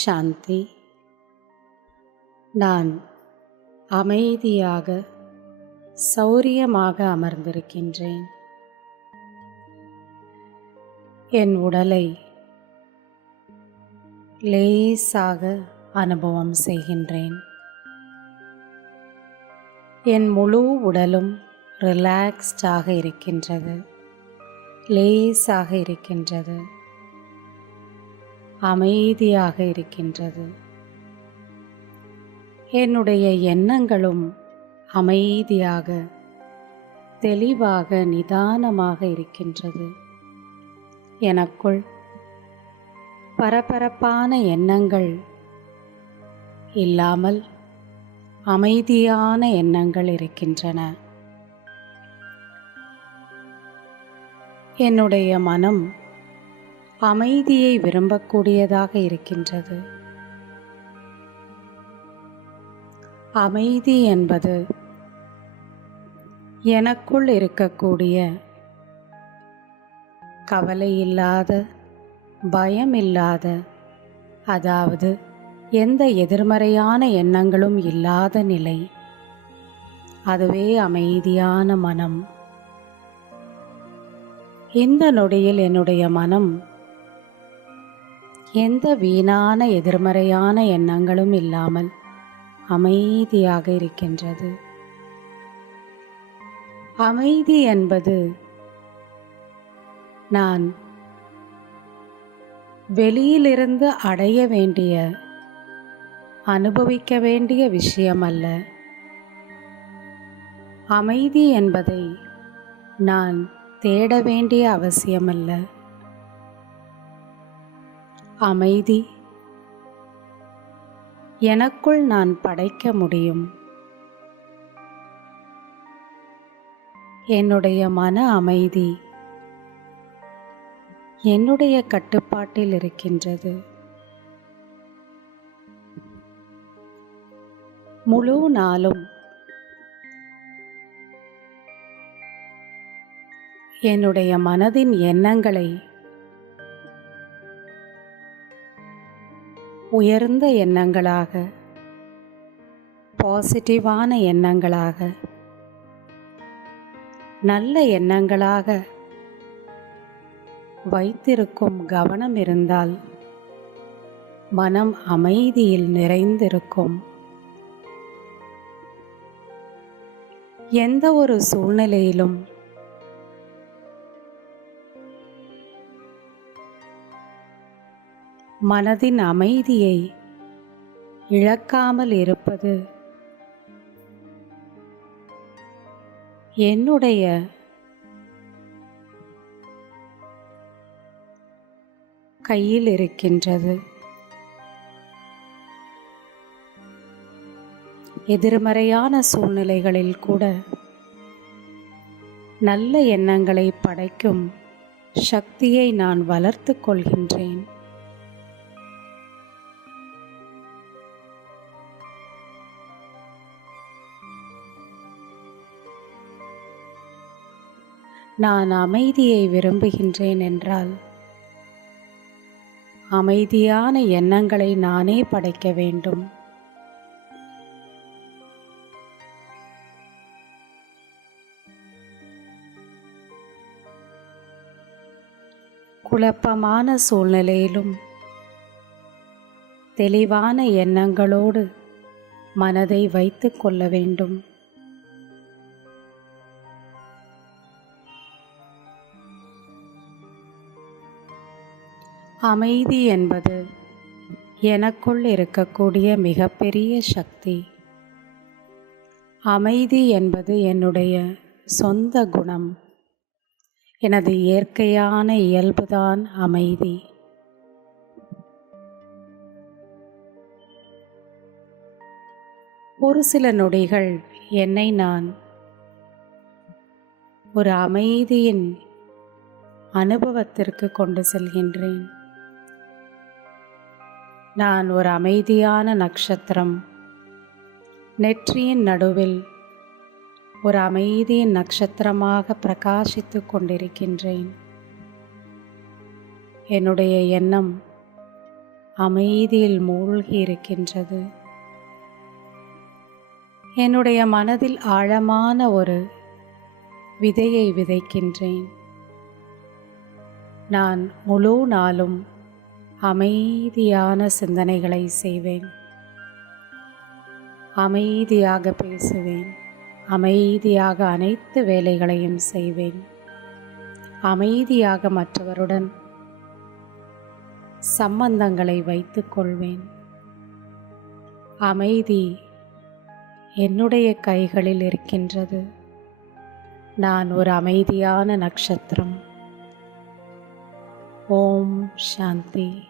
சாந்தி. நான் அமைதியாக சௌரியமாக அமர்ந்திருக்கின்றேன். என் உடலை லேசாக அனுபவம் செய்கின்றேன். என் முழு உடலும் ரிலாக்ஸ்டாக இருக்கின்றது, லேசாக இருக்கின்றது, அமைதியாக இருக்கின்றது. என்னுடைய எண்ணங்களும் அமைதியாக, தெளிவாக, நிதானமாக இருக்கின்றது. எனக்குள் பரபரப்பான எண்ணங்கள் இல்லாமல் அமைதியான எண்ணங்கள் இருக்கின்றன. என்னுடைய மனம் அமைதியை விரும்பக்கூடியதாக இருக்கின்றது. அமைதி என்பது எனக்குள் இருக்கக்கூடிய கவலை இல்லாத, பயம் இல்லாத, அதாவது எந்த எதிர்மறையான எண்ணங்களும் இல்லாத நிலை. அதுவே அமைதியான மனம். இந்த நொடியில் என்னுடைய மனம் எந்த வீணான எதிர்மறையான எண்ணங்களும் இல்லாமல் அமைதியாக இருக்கின்றது. அமைதி என்பது நான் வெளியிலிருந்து அடைய வேண்டிய, அனுபவிக்க வேண்டிய விஷயம் அல்ல. அமைதி என்பதை நான் தேட வேண்டிய அவசியமல்ல. அமைதி எனக்குள் நான் படைக்க முடியும். என்னுடைய மன அமைதி என்னுடைய கட்டுப்பாட்டில் இருக்கின்றது. முழு நாளும் என்னுடைய மனதின் எண்ணங்களை உயர்ந்த எண்ணங்களாக, பாசிட்டிவான எண்ணங்களாக, நல்ல எண்ணங்களாக வைத்திருக்கும் கவனம் இருந்தால் மனம் அமைதியில் நிறைந்திருக்கும். எந்த ஒரு சூழ்நிலையிலும் மனதின் அமைதியை இழக்காமல் இருப்பது என்னுடைய கையில் இருக்கின்றது. எதிர்மறையான சூழ்நிலைகளில் கூட நல்ல எண்ணங்களை படைக்கும் சக்தியை நான் வளர்த்து கொள்கின்றேன். நான் அமைதியை விரும்புகின்றேன் என்றால் அமைதியான எண்ணங்களை நானே படைக்க வேண்டும். குழப்பமான சூழ்நிலையிலும் தெளிவான எண்ணங்களோடு மனதை வைத்துக் கொள்ள வேண்டும். அமைதி என்பது எனக்குள் இருக்கக்கூடிய மிகப்பெரிய சக்தி. அமைதி என்பது என்னுடைய சொந்த குணம். எனது இயற்கையான இயல்புதான் அமைதி. ஒரு சில நொடிகள் என்னை நான் ஒரு அமைதியின் அனுபவத்திற்கு கொண்டு செல்கின்றேன். நான் ஒரு அமைதியான நட்சத்திரம், நெற்றியின் நடுவில் ஒரு அமைதியின் நட்சத்திரமாக பிரகாசித்து கொண்டிருக்கின்றேன். என்னுடைய எண்ணம் அமைதியில் மூழ்கி இருக்கின்றது. என்னுடைய மனதில் ஆழமான ஒரு விதையை விதைக்கின்றேன். நான் முழு நாளும் அமைதியான சிந்தனைகளை செய்வேன். அமைதியாக பேசுவேன். அமைதியாக அனைத்து வேலைகளையும் செய்வேன். அமைதியாக மற்றவருடன் சம்பந்தங்களை வைத்துக் கொள்வேன். அமைதி என்னுடைய கைகளில் இருக்கின்றது. நான் ஒரு அமைதியான நட்சத்திரம். ஓம் சாந்தி.